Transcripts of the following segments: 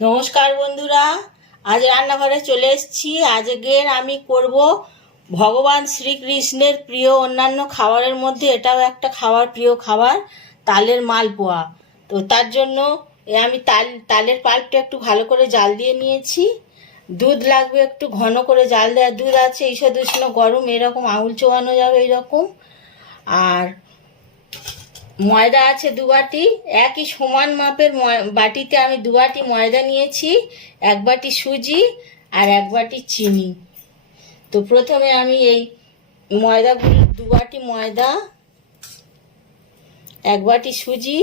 নমস্কার বন্ধুরা, আজ রান্নাঘরে চলে এসেছি। আজকের আমি করব ভগবান শ্রীকৃষ্ণের প্রিয় অন্যান্য খাবারের মধ্যে এটাও একটা প্রিয় খাবার, তালের মালপোয়া। তো তার জন্য আমি তালের পাল্পটা একটু ভালো করে জাল দিয়ে নিয়েছি। দুধ লাগবে, একটু ঘন করে জাল দেওয়া দুধ আছে, ঈষদ উষ্ণ গরম, এরকম আঙুল চোবানো যাবে এইরকম। আর ময়দা আছে 2 বাটি, একই সমান মাপের বাটিতে আমি 2 বাটি ময়দা নিয়েছি, 1 বাটি সুজি আর 1 বাটি চিনি। তো প্রথমে আমি এই ময়দাগুলো 2 বাটি ময়দা, 1 বাটি সুজি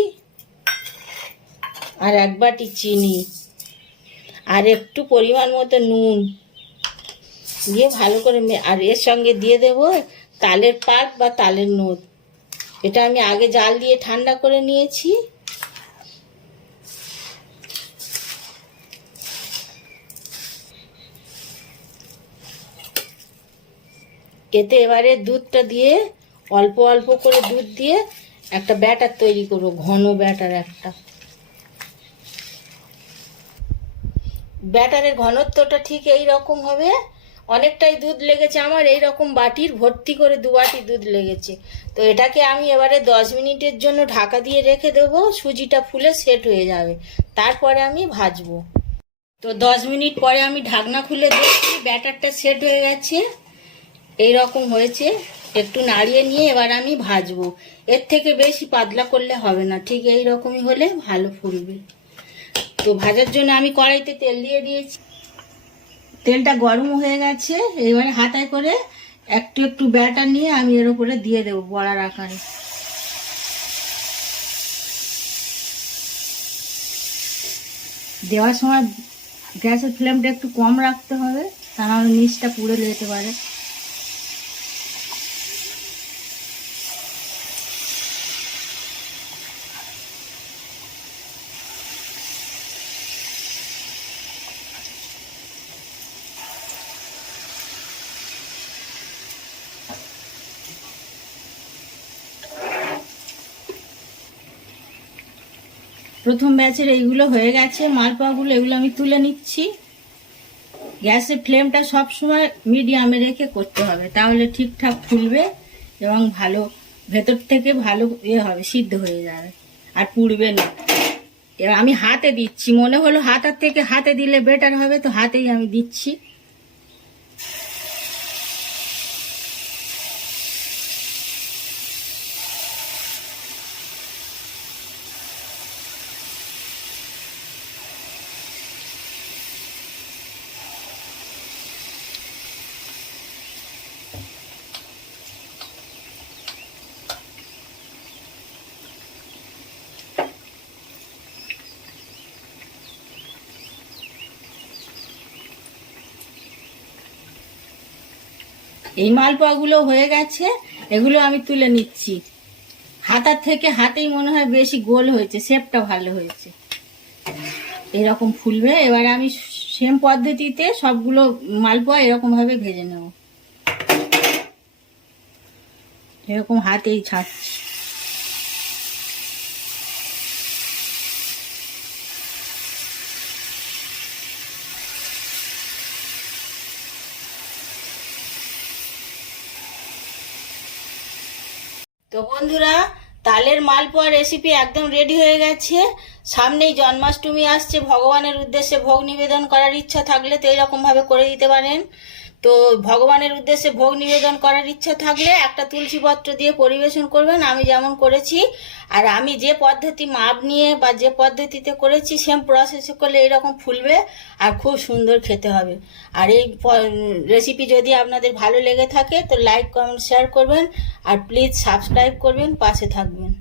আর 1 বাটি চিনি আর একটু পরিমাণ মতো নুন দিয়ে ভালো করে, আর এর সঙ্গে দিয়ে দেব তালের পাল্প বা তালের নোদ। এটা আমি আগে জাল দিয়ে ঠান্ডা করে নিয়েছি। এতে এবারে দুধটা দিয়ে অল্প অল্প করে দুধ দিয়ে একটা ব্যাটার তৈরি করব, ঘন ব্যাটার একটা। ব্যাটারের ঘনত্বটা ঠিক এই রকম হবে। অনেকটাই দুধ লেগেছে আমার, এই রকম বাটির ভর্তি করে 2 বাটি দুধ লেগেছে। তো এটাকে আমি এবারে 10 মিনিটের জন্য ঢাকা দিয়ে রেখে দেবো, সুজিটা ফুলে সেট হয়ে যাবে, তারপরে আমি ভাজবো। তো 10 মিনিট পরে আমি ঢাকনা খুলে দেখছি ব্যাটারটা সেট হয়ে গেছে, এই রকম হয়েছে। একটু নাড়িয়ে নিয়ে এবার আমি ভাজবো। এর থেকে বেশি পাতলা করলে হবে না, ঠিক এই রকমই হলে ভালো ফুলবে। তো ভাজার জন্য আমি কড়াইতে তেল দিয়ে দিয়েছি, তেলটা গরম হয়ে গেছে। এবারে হাতায় করে একটু একটু ব্যাটার নিয়ে আমি এর উপরে দিয়ে দেবো বড়ার আকারে। দেওয়ার সময় গ্যাসের ফ্লেমটা একটু কম রাখতে হবে, তা নাহলে নিচটা পুড়ে যেতে পারে। প্রথম ব্যাচের এইগুলো হয়ে গেছে মালপোয়াগুলো, এগুলো আমি তুলে নিচ্ছি। গ্যাসের ফ্লেমটা সবসময় মিডিয়ামে রেখে করতে হবে, তাহলে ঠিকঠাক ফুলবে এবং ভালো ভেতর থেকে ভালো হবে, সিদ্ধ হয়ে যাবে আর পুড়বে না। এবার আমি হাতে দিচ্ছি, মনে হলো হাতের থেকে হাতে দিলে বেটার হবে, তো হাতেই আমি দিচ্ছি। এই মালপোয়াগুলো হয়ে গেছে, এগুলো আমি তুলে নিচ্ছি। হাতার থেকে হাতেই মনে হয় বেশি গোল হয়েছে, শেপটা ভালো হয়েছে, এরকম ফুলবে। এবারে আমি সেম পদ্ধতিতে সবগুলো মালপোয়া এরকম ভাবে ভেজে নেব, এরকম হাতেই ছাড়ছি। তো বন্ধুরা, তালের মালপোয়া রেসিপি একদম রেডি হয়ে গেছে। সামনেই জন্মাষ্টমী আসছে, ভগবানের উদ্দেশ্যে ভোগ নিবেদন করার ইচ্ছা থাকলে তো এইরকম ভাবে করে দিতে পারেন। তো ভগবানের উদ্দেশ্যে ভোগ নিবেদন করার ইচ্ছা থাকলে একটা তুলসী পত্র দিয়ে পরিবেশন করবেন, আমি যেমন করেছি। আর আমি যে পদ্ধতি মাপ নিয়ে বা যে পদ্ধতিতে করেছি সেম প্রসেসে করলে এইরকম ফুলবে আর খুব সুন্দর খেতে হবে। আর এই রেসিপি যদি আপনাদের ভালো লেগে থাকে তো লাইক, কমেন্ট, শেয়ার করবেন আর প্লিজ সাবস্ক্রাইব করবেন, পাশে থাকবেন।